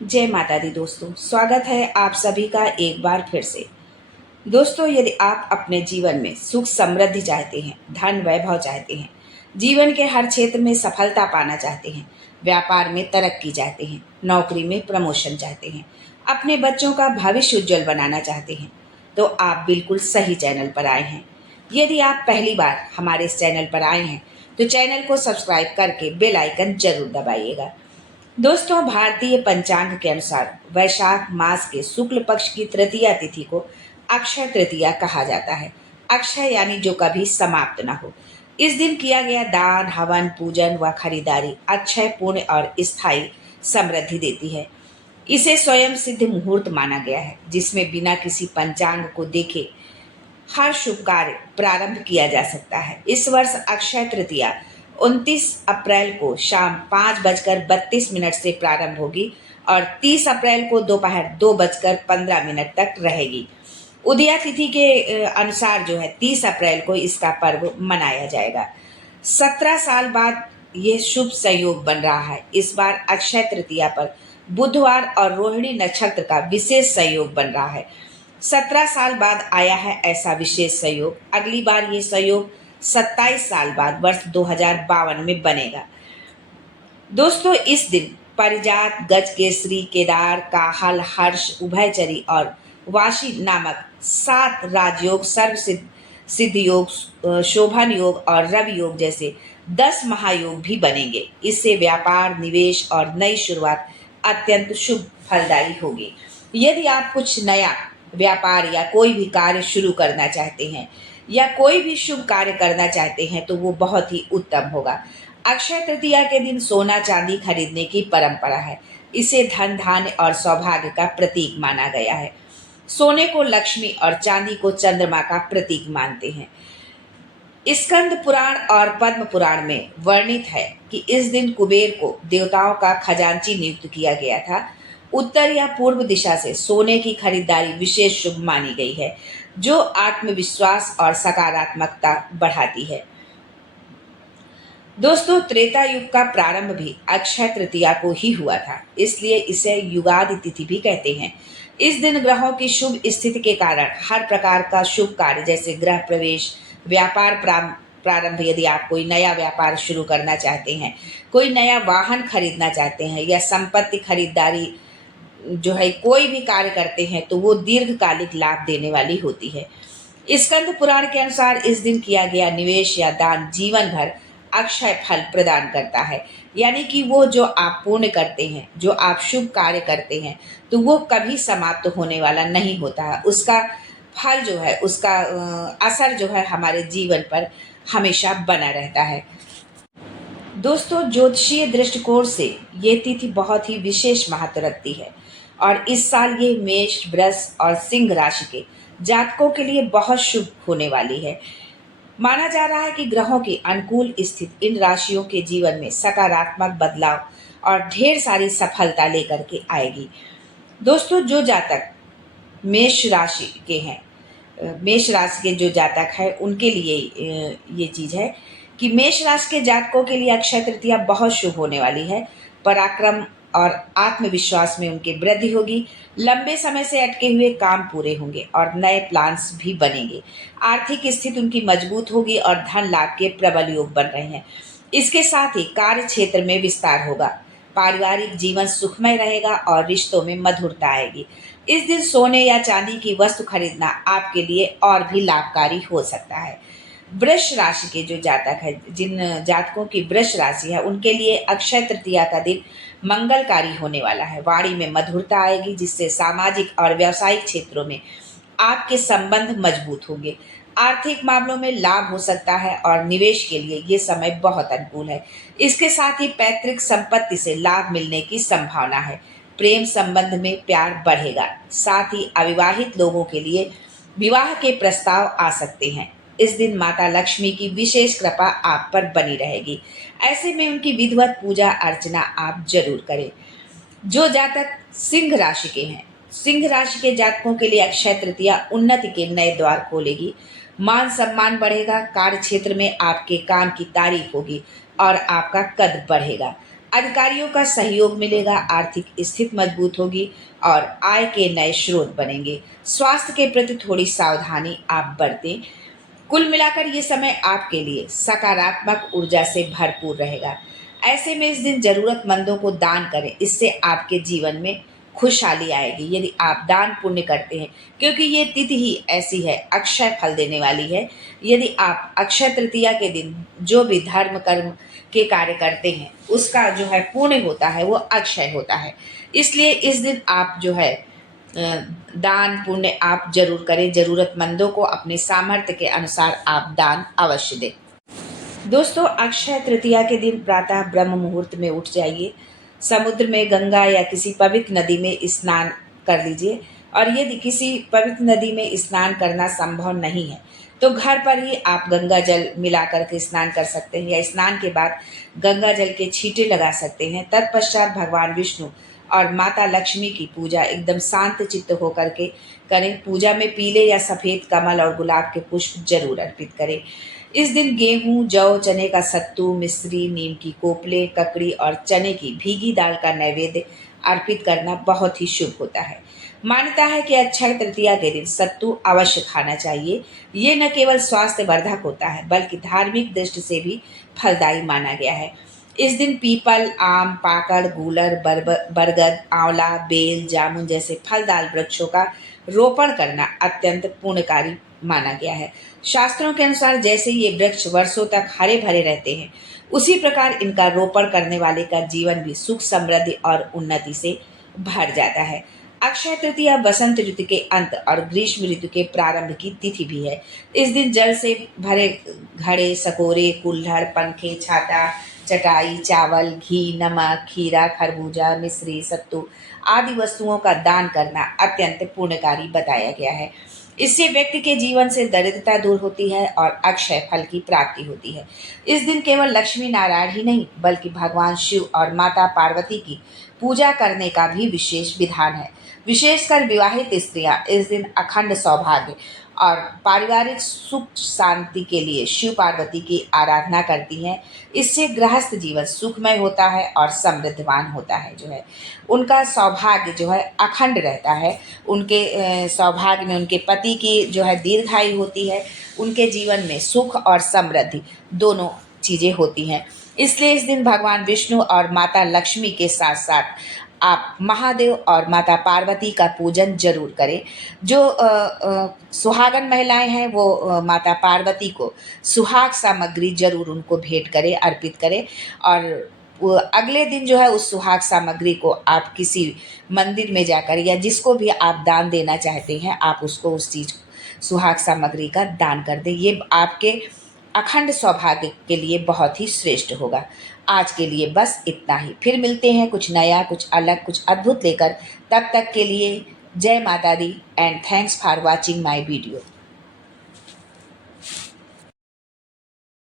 जय माता दी दोस्तों, स्वागत है आप सभी का एक बार फिर से। दोस्तों, यदि आप अपने जीवन में सुख समृद्धि चाहते हैं, धन वैभव चाहते हैं, जीवन के हर क्षेत्र में सफलता पाना चाहते हैं, व्यापार में तरक्की चाहते हैं, नौकरी में प्रमोशन चाहते हैं, अपने बच्चों का भविष्य उज्जवल बनाना चाहते हैं, तो आप बिल्कुल सही चैनल पर आए हैं। यदि आप पहली बार हमारे इस चैनल पर आए हैं तो चैनल को सब्सक्राइब करके बेल आइकन जरूर दबाइएगा। दोस्तों, भारतीय पंचांग के अनुसार वैशाख मास के शुक्ल पक्ष की तृतीया तिथि को अक्षय तृतीया कहा जाता है। अक्षय यानी जो कभी समाप्त न हो। इस दिन किया गया दान, हवन, पूजन व खरीदारी अक्षय, पूर्ण और स्थायी समृद्धि देती है। इसे स्वयं सिद्ध मुहूर्त माना गया है, जिसमें बिना किसी पंचांग को देखे हर शुभ कार्य प्रारंभ किया जा सकता है। इस वर्ष अक्षय तृतीया 29 अप्रैल को शाम 5:32 से प्रारंभ होगी और 30 अप्रैल को दोपहर 2:15 तक रहेगी। उदया तिथि के अनुसार जो है 30 अप्रैल को इसका पर्व मनाया जाएगा। 17 साल बाद यह शुभ संयोग बन रहा है। इस बार अक्षय तृतीया पर बुधवार और रोहिणी नक्षत्र का विशेष संयोग बन रहा है। 17 साल बाद आया है ऐसा विशेष संयोग। अगली बार ये संयोग 27 साल बाद वर्ष 2052 में बनेगा। दोस्तों, इस दिन परिजात, गजकेसरी, केदार, काहल, हर्ष, उभयचरी और वाशी नामक 7 राजयोग, सर्व सिद्ध योग, शोभन योग और रवि योग जैसे 10 महायोग भी बनेंगे। इससे व्यापार, निवेश और नई शुरुआत अत्यंत शुभ फलदायी होगी। यदि आप कुछ नया व्यापार या कोई भी कार्य शुरू करना चाहते हैं या कोई भी शुभ कार्य करना चाहते हैं तो वो बहुत ही उत्तम होगा। अक्षय तृतीया के दिन सोना चांदी खरीदने की परंपरा है। इसे धन, धान्य और सौभाग्य का प्रतीक माना गया है। सोने को लक्ष्मी और चांदी को चंद्रमा का प्रतीक मानते हैं। स्कंद पुराण और पद्म पुराण में वर्णित है कि इस दिन कुबेर को देवताओं का खजांची नियुक्त किया गया था। उत्तर या पूर्व दिशा से सोने की खरीदारी विशेष शुभ मानी गई है, जो आत्मविश्वास और सकारात्मकता बढ़ाती है। दोस्तों, त्रेता युग का प्रारंभ भी अक्षय तृतीया को ही हुआ था, इसलिए इसे युगादि तिथि भी कहते हैं। इस दिन ग्रहों की शुभ स्थिति के कारण हर प्रकार का शुभ कार्य जैसे गृह प्रवेश, व्यापार प्रारंभ, यदि आप कोई नया व्यापार शुरू करना चाहते हैं, कोई नया वाहन खरीदना चाहते हैं या संपत्ति खरीदारी जो है कोई भी कार्य करते हैं तो वो दीर्घकालिक लाभ देने वाली होती है। स्कंद पुराण के अनुसार इस दिन किया गया निवेश या दान जीवन भर अक्षय फल प्रदान करता है। यानी कि वो जो आप पूर्ण करते हैं, जो आप शुभ कार्य करते हैं, तो वो कभी समाप्त होने वाला नहीं होता है। उसका फल जो है, उसका असर जो है हमारे जीवन पर हमेशा बना रहता है। दोस्तों, ज्योतिषीय दृष्टिकोण से ये तिथि बहुत ही विशेष महत्व रखती है और इस साल ये मेष, वृष और सिंह राशि के जातकों के लिए बहुत शुभ होने वाली है। माना जा रहा है कि ग्रहों की अनुकूल स्थिति इन राशियों के जीवन में सकारात्मक बदलाव और ढेर सारी सफलता लेकर के आएगी। दोस्तों, जो जातक मेष राशि के हैं, मेष राशि के जो जातक हैं उनके लिए ये चीज़ है कि मेष राशि के जातकों के लिए अक्षय तृतीया बहुत शुभ होने वाली है। पराक्रम और आत्मविश्वास में उनकी वृद्धि होगी। लंबे समय से अटके हुए काम पूरे होंगे और नए प्लान्स भी बनेंगे। आर्थिक स्थिति उनकी मजबूत होगी और धन लाभ के प्रबल योग बन रहे हैं। इसके साथ ही कार्य क्षेत्र में विस्तार होगा। पारिवारिक जीवन सुखमय रहेगा और रिश्तों में मधुरता आएगी। इस दिन सोने या चांदी की वस्तु खरीदना आपके लिए और भी लाभकारी हो सकता है। वृष राशि के जो जातक है, जिन जातकों की वृष राशि है, उनके लिए अक्षय तृतीया का दिन मंगलकारी होने वाला है। वाणी में मधुरता आएगी, जिससे सामाजिक और व्यावसायिक क्षेत्रों में आपके संबंध मजबूत होंगे। आर्थिक मामलों में लाभ हो सकता है और निवेश के लिए ये समय बहुत अनुकूल है। इसके साथ ही पैतृक संपत्ति से लाभ मिलने की संभावना है। प्रेम संबंध में प्यार बढ़ेगा। साथ ही अविवाहित लोगों के लिए विवाह के प्रस्ताव आ सकते हैं। इस दिन माता लक्ष्मी की विशेष कृपा आप पर बनी रहेगी। ऐसे में उनकी विधिवत पूजा अर्चना आप जरूर करें। जो जातक सिंह राशि के हैं, सिंह राशि के जातकों के लिए अक्षय तृतीया उन्नति के नए द्वार खोलेगी। मान सम्मान बढ़ेगा। कार्य क्षेत्र में आपके काम की तारीफ होगी और आपका कद बढ़ेगा। अधिकारियों का सहयोग मिलेगा, आर्थिक स्थिति मजबूत होगी और आय के नए स्रोत बनेंगे। स्वास्थ्य के प्रति थोड़ी सावधानी आप बरतें। कुल मिलाकर ये समय आपके लिए सकारात्मक ऊर्जा से भरपूर रहेगा। ऐसे में इस दिन जरूरतमंदों को दान करें, इससे आपके जीवन में खुशहाली आएगी यदि आप दान पुण्य करते हैं, क्योंकि ये तिथि ही ऐसी है, अक्षय फल देने वाली है। यदि आप अक्षय तृतीया के दिन जो भी धर्म कर्म के कार्य करते हैं उसका जो है पुण्य होता है, वो अक्षय होता है। इसलिए इस दिन आप जो है दान पुण्य आप जरूर करें। जरूरतमंदों को अपने सामर्थ्य के अनुसार आप दान अवश्य दें। दोस्तों, अक्षय तृतीया के दिन प्रातः ब्रह्म मुहूर्त में उठ जाइए, समुद्र में, गंगा या किसी पवित्र नदी में स्नान कर लीजिए। और यदि किसी पवित्र नदी में स्नान करना संभव नहीं है तो घर पर ही आप गंगा जल मिला करके स्नान कर सकते हैं, या स्नान के बाद गंगा जल के छींटे लगा सकते हैं। तत्पश्चात भगवान विष्णु और माता लक्ष्मी की पूजा एकदम शांत चित्त होकर के करें। पूजा में पीले या सफ़ेद कमल और गुलाब के पुष्प जरूर अर्पित करें। इस दिन गेहूं, जौ, चने का सत्तू, मिश्री, नीम की कोपले, ककड़ी और चने की भीगी दाल का नैवेद्य अर्पित करना बहुत ही शुभ होता है। मान्यता है कि अक्षय तृतीया के दिन सत्तू अवश्य खाना चाहिए। ये न केवल स्वास्थ्य वर्धक होता है बल्कि धार्मिक दृष्टि से भी फलदायी माना गया है। इस दिन पीपल, आम, पाकड़, गूलर, बरगद, आंवला, बेल, जामुन जैसे फलदार वृक्षों का रोपण करना अत्यंत पुण्यकारी माना गया है। शास्त्रों के अनुसार जैसे ये वृक्ष वर्षों तक हरे भरे रहते हैं, उसी प्रकार इनका रोपण करने वाले का जीवन भी सुख, समृद्धि और उन्नति से भर जाता है। अक्षय तृतीया बसंत ऋतु के अंत और ग्रीष्म ऋतु के प्रारंभ की तिथि भी है। इस दिन जल से भरे घड़े, सकोरे, कुल्हड़, पंखे, छाता, चटाई, चावल, घी, नमक, खीरा, खरबूजा, मिश्री, सत्तू आदि वस्तुओं का दान करना अत्यंत पुण्यकारी बताया गया है। इससे व्यक्ति के जीवन से दरिद्रता दूर होती है और अक्षय फल की प्राप्ति होती है। इस दिन केवल लक्ष्मी नारायण ही नहीं बल्कि भगवान शिव और माता पार्वती की पूजा करने का भी विशेष विधान है। विशेषकर विवाहित स्त्रियां इस दिन अखंड सौभाग्य और पारिवारिक सुख शांति के लिए शिव पार्वती की आराधना करती हैं। इससे गृहस्थ जीवन सुखमय होता है और समृद्धवान होता है। जो है उनका सौभाग्य जो है अखंड रहता है। उनके सौभाग्य में उनके पति की जो है दीर्घायु होती है। उनके जीवन में सुख और समृद्धि दोनों चीज़ें होती हैं। इसलिए इस दिन भगवान विष्णु और माता लक्ष्मी के साथ साथ आप महादेव और माता पार्वती का पूजन जरूर करें। जो सुहागन महिलाएं हैं वो माता पार्वती को सुहाग सामग्री जरूर उनको भेंट करें, अर्पित करें। और वो अगले दिन जो है उस सुहाग सामग्री को आप किसी मंदिर में जाकर या जिसको भी आप दान देना चाहते हैं आप उसको उस चीज़ सुहाग सामग्री का दान कर दें। ये आपके अखंड सौभाग्य के लिए बहुत ही श्रेष्ठ होगा। आज के लिए बस इतना ही। फिर मिलते हैं कुछ नया, कुछ अलग, कुछ अद्भुत लेकर। तब तक के लिए जय माता दी and thanks for watching my video.